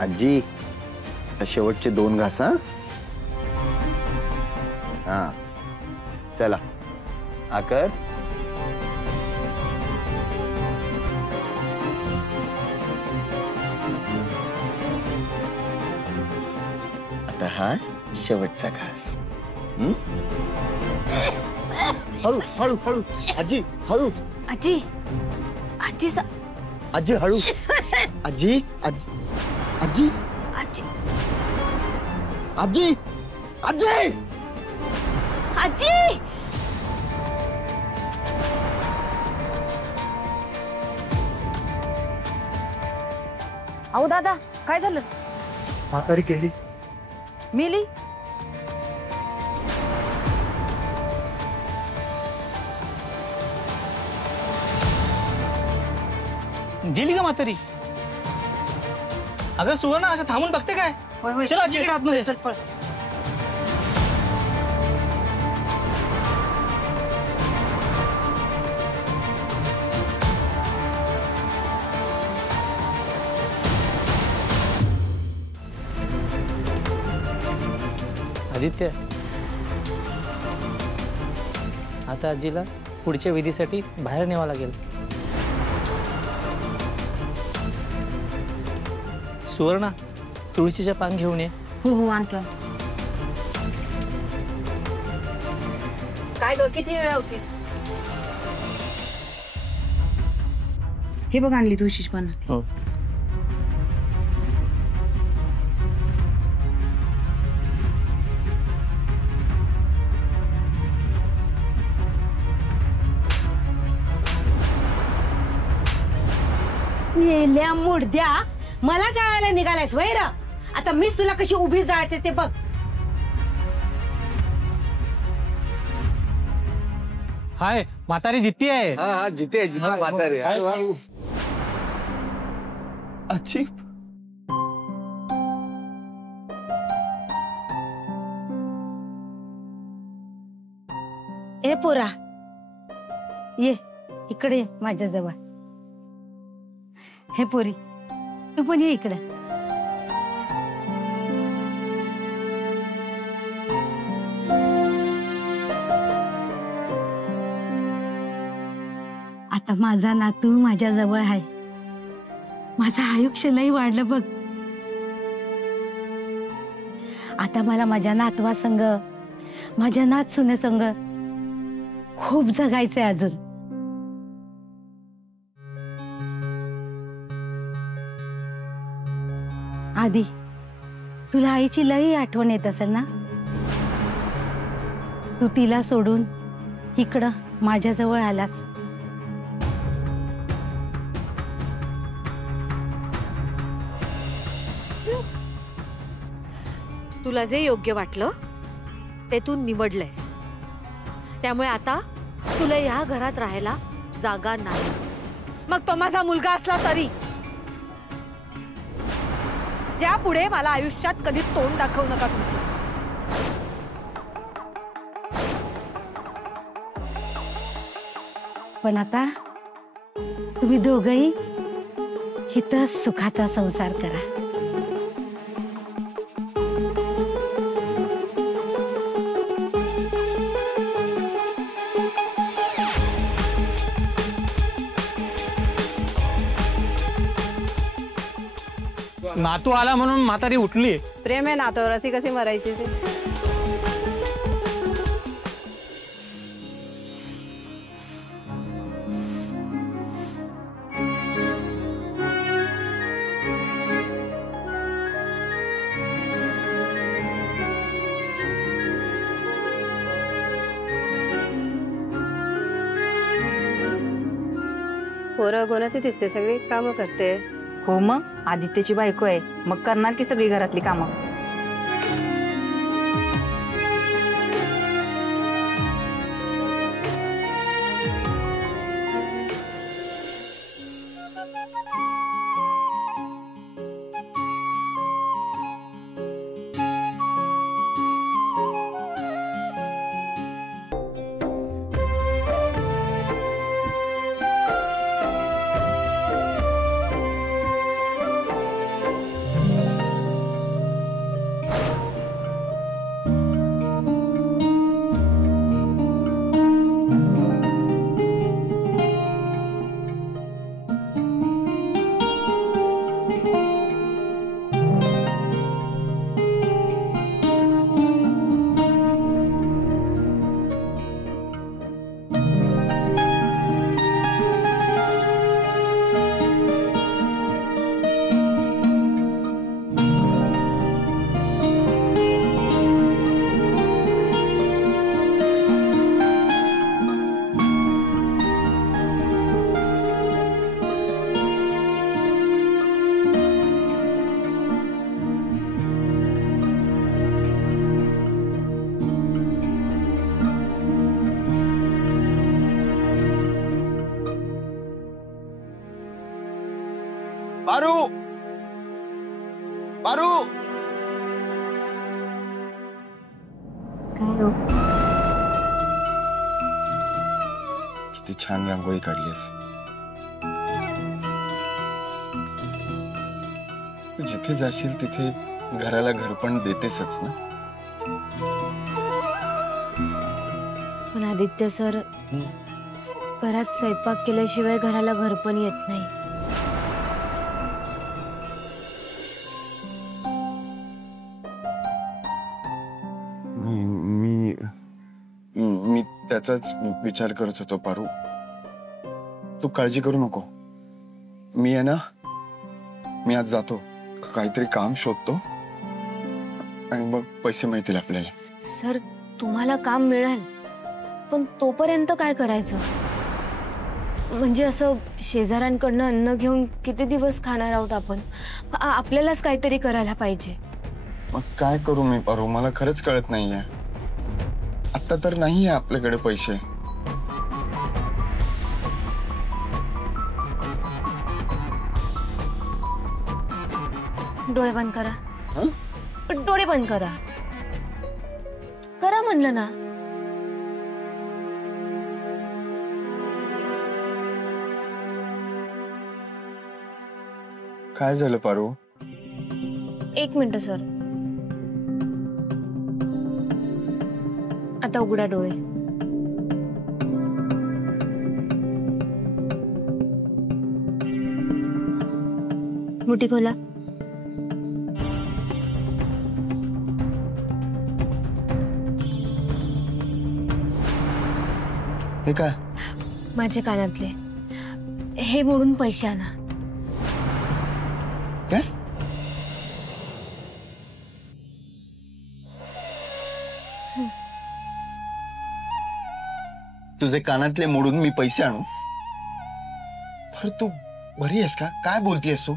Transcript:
आजी शेवटचे 2 घास हा. हा चला आकर. आता हा शेवटचा घास. हळू हळू हळू आजी हळू. आजी आजी आजी हळू. आजी आजी आजी आजी आजी आजी आजी. अहो दादा काय झालं? म्हातारी गेली. मेली? गेली का म्हातारी? अगं सुवर्ण असं थांबून बघते काय? होय होय चल आजीकडे आतमध्ये. चल पळ. आदित्य आता आजीला पुढच्या विधीसाठी बाहेर न्यावं लागेल. सुवर्णा तुळशीच्या पान घेऊन ये. हो हो आणतो. काय ग किती वेळ होतीस? हे बघ आणली तुळशीची पान. हो मेल्या मुडद्या मला जाळायला निघालायस वैर. आता मीच तुला कशी उभी जाळते ते बघ. हाय म्हातारी जित्ती आहे. हा हा जिते जिते म्हातारी. आजी ए पोरा ये इकडे माझ्या जवळ. हे पोरी तू पण ये इकडे. आता माझा नातू माझ्या जवळ आहे. माझं आयुष्य लई वाढलं बघ. आता मला माझ्या नातवा संग माझ्या नात सुने संग खूप जगायचंय अजून. आधी तुला आईची लई आठवण येत असेल ना. तू तिला सोडून इकडं माझ्याजवळ आलास. तुला जे योग्य वाटलं ते तू निवडलंयस. त्यामुळे आता तुला या घरात राहायला जागा नाही. मग तो माझा मुलगा असला तरी. त्यापुढे मला आयुष्यात कधी तोंड दाखवू नका तुमचं. पण आता तुम्ही दोघही इथंच सुखाचा संसार करा. नातू आला म्हणून म्हातारी उठली. प्रेम आहे नात्यावर, अशी कशी मरायची ती. पोरं कोणाची दिसते, सगळी कामं करते. हो मग आदित्यची बायको आहे, मग करणार की सगळी घरातली कामं. पारू पारू काय हो? किती छान रांगोळी काढलीस. तू जिथे जाशील तिथे घराला घरपण देतेसच ना. पण आदित्य सर, घरात स्वयंपाक केल्याशिवाय घराला घरपण येत नाही. मी मी त्याचाच विचार करत होतो पारू. तू काळजी करू नको. मी आहे ना, मी आज जातो, काहीतरी काम शोधतो आणि मग पैसे मिळतील आपल्याला. सर, तुम्हाला काम मिळेल, पण तोपर्यंत काय करायचं? म्हणजे असं शेजाऱ्यांकडनं अन्न घेऊन किती दिवस खाणार आहोत आपण? आपल्यालाच काहीतरी करायला पाहिजे. मग काय करू मी पारू? मला खरंच कळत नाहीये. आता तर नाहीये आपल्याकडे पैसे. डोळे बंद करा. डोळे बंद करा. करा म्हणलं ना. काय झालं पारू? 1 minute sir. आता उघडा डोळे. मुठी खोला. हे काय? माझे कानातले. हे मोडून पैसे आणा. काय? तुझे कानातले मोडून मी पैसे आणू? बरं, तू बरी आहेस का? काय बोलतीयस तू?